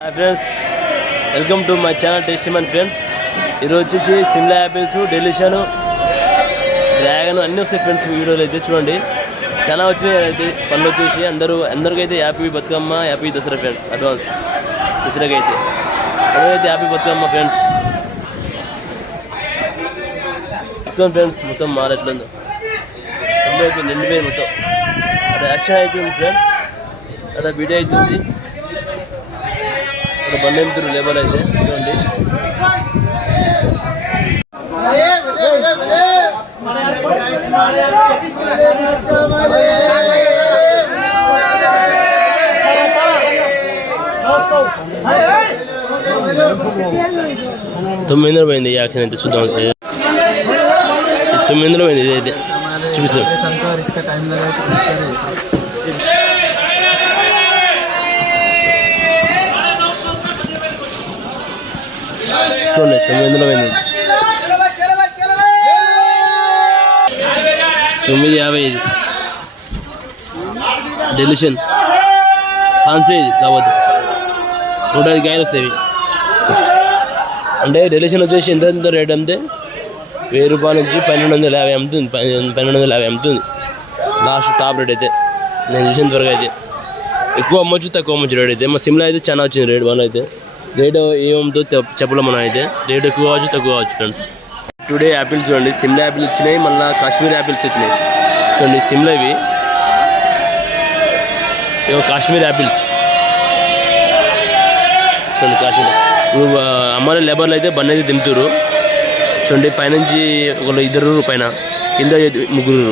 Hi friends welcome to my channel tasty man friends ఈరోజు వచ్చేసి Shimla apples deletion dragon అన్నీ వస్తాయి ఫ్రెండ్స్ వీడియోలో అయితే చూడండి. చాలా వచ్చినాయి అయితే పనులు వచ్చేసి. అందరూ అందరికైతే happy Bathukamma happy Dasara friends advance దసరాకి అయితే అందరికైతే హ్యాపీ బతుకమ్మ ఫ్రెండ్స్ చూసుకోండి ఫ్రెండ్స్ మొత్తం మారట్లేదు. అయిపోయింది నిండిపోయింది మొత్తం. అది యాక్షన్ అవుతుంది ఫ్రెండ్స్ అదే వీడియో అవుతుంది ఇక్కడ బండెంతురు లేబర్ అయితే. చూడండి తొమ్మిది వందలు పోయింది యాక్షన్ అయితే చూద్దాం తొమ్మిది వందలు పోయింది ఇది అయితే. చూపిస్తాం. తీసుకోండి తొమ్మిది పోయింది తొమ్మిది యాభై ఇది డెలిషన్ ఫాన్సీ ఇది కావద్దు నూట ఐదు కాయలు వస్తాయి అంటే డెలిషన్ వచ్చేసి ఎంత ఎంత రేట్ అంటే వెయ్యి రూపాయల నుంచి పన్నెండు వందల యాభై అమ్ముతుంది. పన్నెండు పన్నెండు వందల యాభై అమ్ముతుంది. లాస్ట్ టాప్ రేట్ అయితే. నేను చూసిన త్వరగా అయితే. ఎక్కువ అమ్మొచ్చు తక్కువ అమ్మొచ్చు రేట్ అయితే. మా సిమ్లో అయితే చాలా వచ్చింది రేట్ వన్ అయితే రేట్ ఏమవుతుందో తె- చెప్పలేం మనం అయితే. రేట్ ఎక్కువ కావచ్చు తక్కువ కావచ్చు ఫ్రెండ్స్ టుడే యాపిల్స్ చూడండి సిమ్లా యాపిల్ వచ్చినాయి మళ్ళీ కాశ్మీర్ యాపిల్స్ వచ్చినాయి. చూడండి సిమ్లా ఇవి. ఇవి కాశ్మీర్ యాపిల్స్ చూడండి కాశ్మీర్ ఇప్పుడు అమ్మాయి లేబర్లు అయితే బండి అయితే దింపుతారు చూడండి పైనుంచి ఒకళ్ళు ఇద్దరు పైన. కింద ముగ్గురు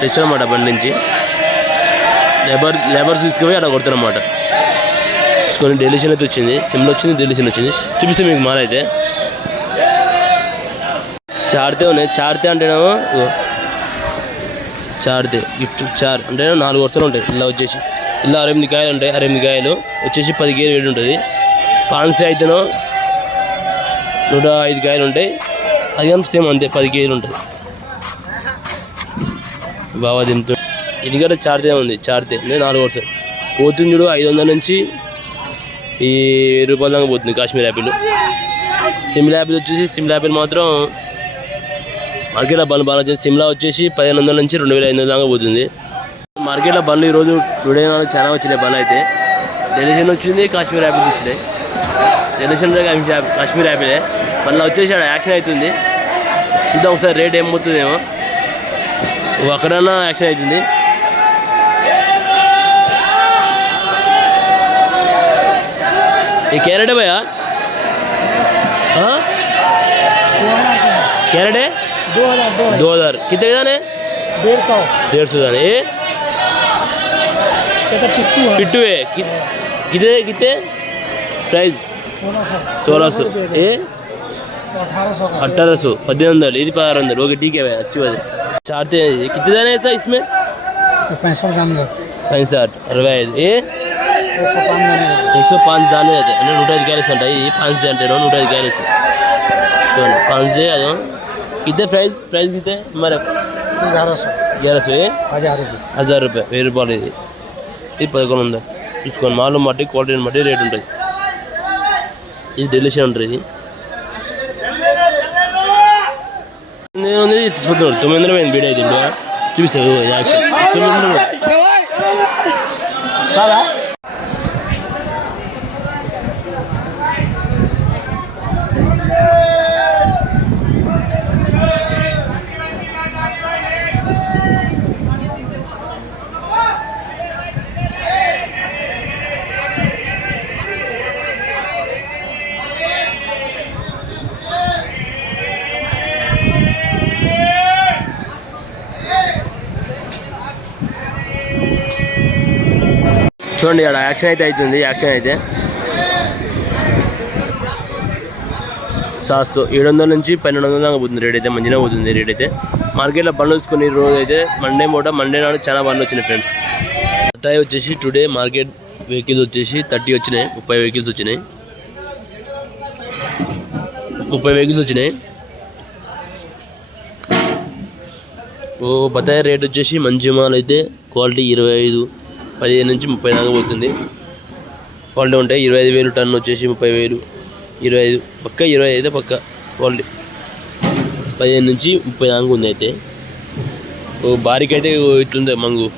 తెస్తారన్నమాట బండి నుంచి. లేబర్ లేబర్స్ తీసుకుపోయి అక్కడ కొడతారన్నమాట తీసుకొని డెలిషన్ అయితే వచ్చింది. సిమ్లో వచ్చింది డెలిషన్ వచ్చింది. చూపిస్తే మీకు మాల అయితే. చాడితే ఉన్నాయి. చార్తే అంటేనేమో చార్తే. గిఫ్ట్ చార్. అంటే నాలుగు వరుసలు ఉంటాయి. ఇలా వచ్చేసి. ఇలా అరవై కాయలు ఉంటాయి. అరవై కాయలు. వచ్చేసి పది కేజీ వేడి ఉంటుంది. పాన్సీ అయితేనో నూట ఐదు కాయలు ఉంటాయి. అది సేమ్ అంతే. పది కేజీలు ఉంటుంది. బాగా దింపుతూ ఎందుకంటే చార్తే ఉంది. చార్తే. నేను నాలుగు వరుసలు. పోతుంది చూడు ఐదు వందల నుంచి ఈ వెయ్యి రూపాయల దాకా పోతుంది కాశ్మీర్ యాపిల్. సిమ్లా యాపిల్ వచ్చేసి సిమ్లా యాపిల్ మాత్రం మార్కెట్లో బండ్లు బాగా వచ్చేసి సిమ్లా వచ్చేసి పదిహేను వందల నుంచి రెండు వేల ఐదు వందల దాకా పోతుంది. మార్కెట్లో బండ్లు ఈరోజు టుడే నాలుగు చాలా వచ్చినాయి బండ్లు అయితే. డెలిషన్ వచ్చింది కాశ్మీర్ యాపిల్ వచ్చినాయి. డెలిషన్ కాశ్మీర్ యాపిలే మళ్ళీ వచ్చేసి ఆడ యాక్షన్ అవుతుంది. చూద్దాం ఒకసారి రేట్ ఏం పోతుందేమో. అక్కడన్నా యాక్షన్ అవుతుంది. ఈ క్యారెట్ భయా క్యారెటే? దో दो हज़ार दो हज़ार कितने दान है डेढ़ सौ डेढ़ సోలా సో ఏ? అట్టారా పద్దెనిమిది వందలు. ఇది పదహారు వందలు. ఓకే టీకే భయ అచ్చి అది చార్తే కితనే ఇస్మే? పైసా పైసా అరవై ఐదు. ఏ? एक सौ पाँच दाने అంటే నూట ఐదు క్యారెస్ ఉంటాయి ఈ పాన్స్ అంటే నూట ఐదు క్యారెస్ చూడండి పాన్స్ అదే ఇదే ప్రైజ్ ప్రైజ్ ఇదే మరి గ్యారస్ హజార్ రూపాయలు వెయ్యి రూపాయలు ఇది ఇది పదకొండు వందలు చూసుకోండి మాలు మట్టి క్వాలిటీని బట్టి రేట్ ఉంటుంది ఇది డెలిషన్ ఉంటుంది ఇది తీసుకుంటున్నారు తొమ్మిది వందల పోయింది బీడీ అయితే చూపిస్తారు యాక్షన్ తొమ్మిది వందలు చూడండి ఇక్కడ యాక్షన్ అయితే అవుతుంది యాక్షన్ అయితే. సాస్తు ఏడు వందల నుంచి పన్నెండు వందల దాకా పోతుంది రేట్ అయితే మంచిగా పోతుంది రేట్ అయితే. మార్కెట్లో బండ్లు చూసుకుని రోజు అయితే మండే పూట మండే నాడు చాలా బండ్లు వచ్చినాయి ఫ్రెండ్స్ బత్తాయి వచ్చేసి టుడే మార్కెట్ వెహికల్స్ వచ్చేసి థర్టీ వచ్చినాయి ముప్పై వెహికల్స్ వచ్చినాయి. ముప్పై వెహికల్స్ వచ్చినాయి. ఓ బత్తాయి రేట్ వచ్చేసి మంచి మాల్ అయితే క్వాలిటీ ఇరవై ఐదు. పదిహేను నుంచి ముప్పై దాకా పోతుంది. క్వాలిటీ ఉంటాయి ఇరవై ఐదు వేలు టన్ను వచ్చేసి ముప్పై వేలు. ఇరవై ఐదు పక్క ఇరవై ఐదు పక్క క్వాలిటీ పదిహేను నుంచి ముప్పై దాకా ఉంది అయితే. ఓ బారికి అయితే ఇట్లుంది మంగు.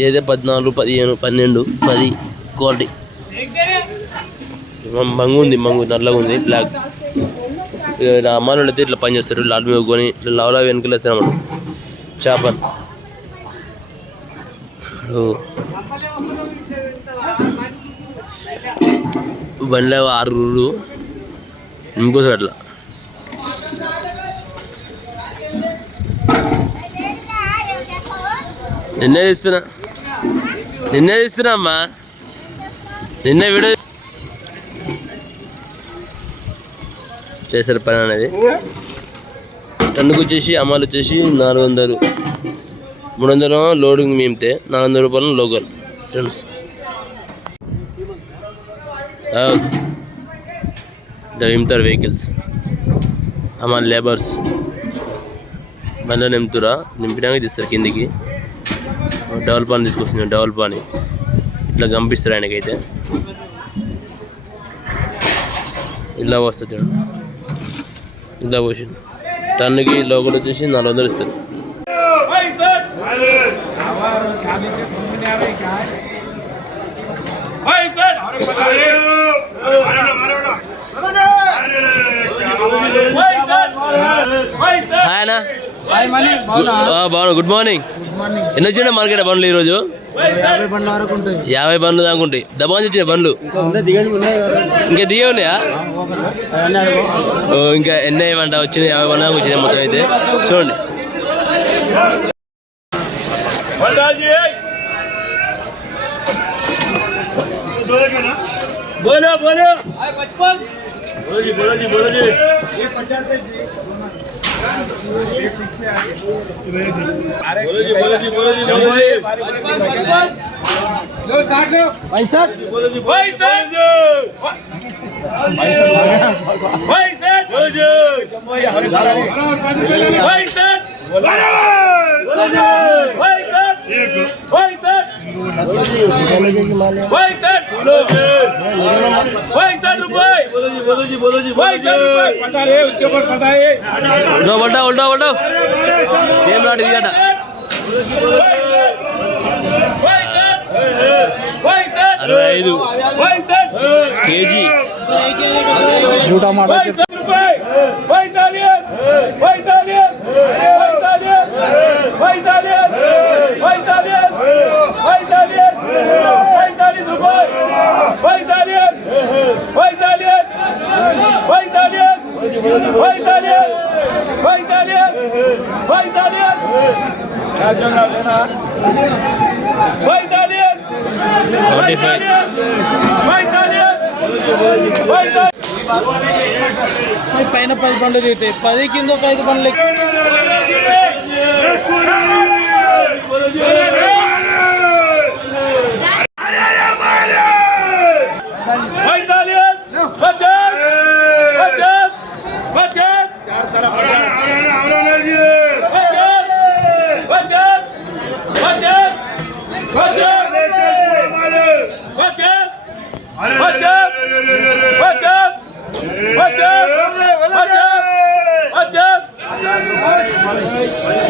ఏదైతే పద్నాలుగు పదిహేను పన్నెండు పది క్వాలిటీ. మంగు ఉంది మంగు నల్లగా ఉంది బ్లాక్ అమ్మాయిలు అయితే ఇట్లా పని చేస్తారు లాల్ మీద కొని ఇట్లా లావులా వెనుకలు వేస్తారు అన్నమాట. చేపలు ఓ. బండిలో ఆరుగురు ఇంకోసారి అట్లా. నిన్నే తీస్తున్నా నిన్నే తీస్తున్నా అమ్మా. నిన్నే వీడియో చేశారు పని అనేది. టన్నుకు వచ్చేసి అమ్మాయిలు వచ్చేసి నాలుగు వందలు. మూడు వందలు లోడింగ్ మేమితే నాలుగు వందల రూపాయలు లోకల్ ఫ్రెండ్స్ నింపుతారు వెహికల్స్ అమ్మ లేబర్స్ బండ్లో నింపుతురా నింపినాక తీస్తారు కిందికి డబల్ పాన్ తీసుకొస్తుంది డబల్ పాని ఇట్లా పంపిస్తారు ఆయనకైతే ఇలా వస్తుంది ఇలా పోసి టన్నుకి లోకల్ వచ్చేసి నాలుగు వందలు ఇస్తారు హాయ్ అన్న హాయ్ మనీ బాగున్నా. గుడ్ మార్నింగ్ గుడ్ మార్నింగ్ ఎన్ని వచ్చినా మార్కెట్ బండ్లు ఈరోజు? యాభై బండ్ల దాకా ఉంటాయి. దబాన్ బండ్లు? ఇంకా దిగే ఉన్నాయా ఇంకా ఎన్ని ఏమంట వచ్చినాయి యాభై బండ్లు దాకా వచ్చినాయి మొత్తం అయితే. చూడండి. ભાઈ સાહેબ బోలో బోలో పైసా ఉల్టా ఉల్టా ఉల్టా ఉల్టా సేమ్ రాడు ఇది గట అరవై ఐదు కేజీ జూటా మాట చెప్పు. ఫార్టీ ఫైవ్ పైన పది బండ్లు దిగుతాయి పది కింద పైకి బండ్లు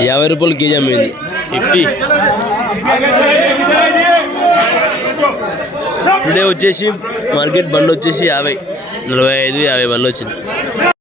యాభై రూపాయలు కేజీ అమ్మేది. ఫిఫ్టీ. టుడే వచ్చేసి మార్కెట్ బండ్లు వచ్చేసి యాభై నలభై ఐదు యాభై బండ్లు వచ్చింది.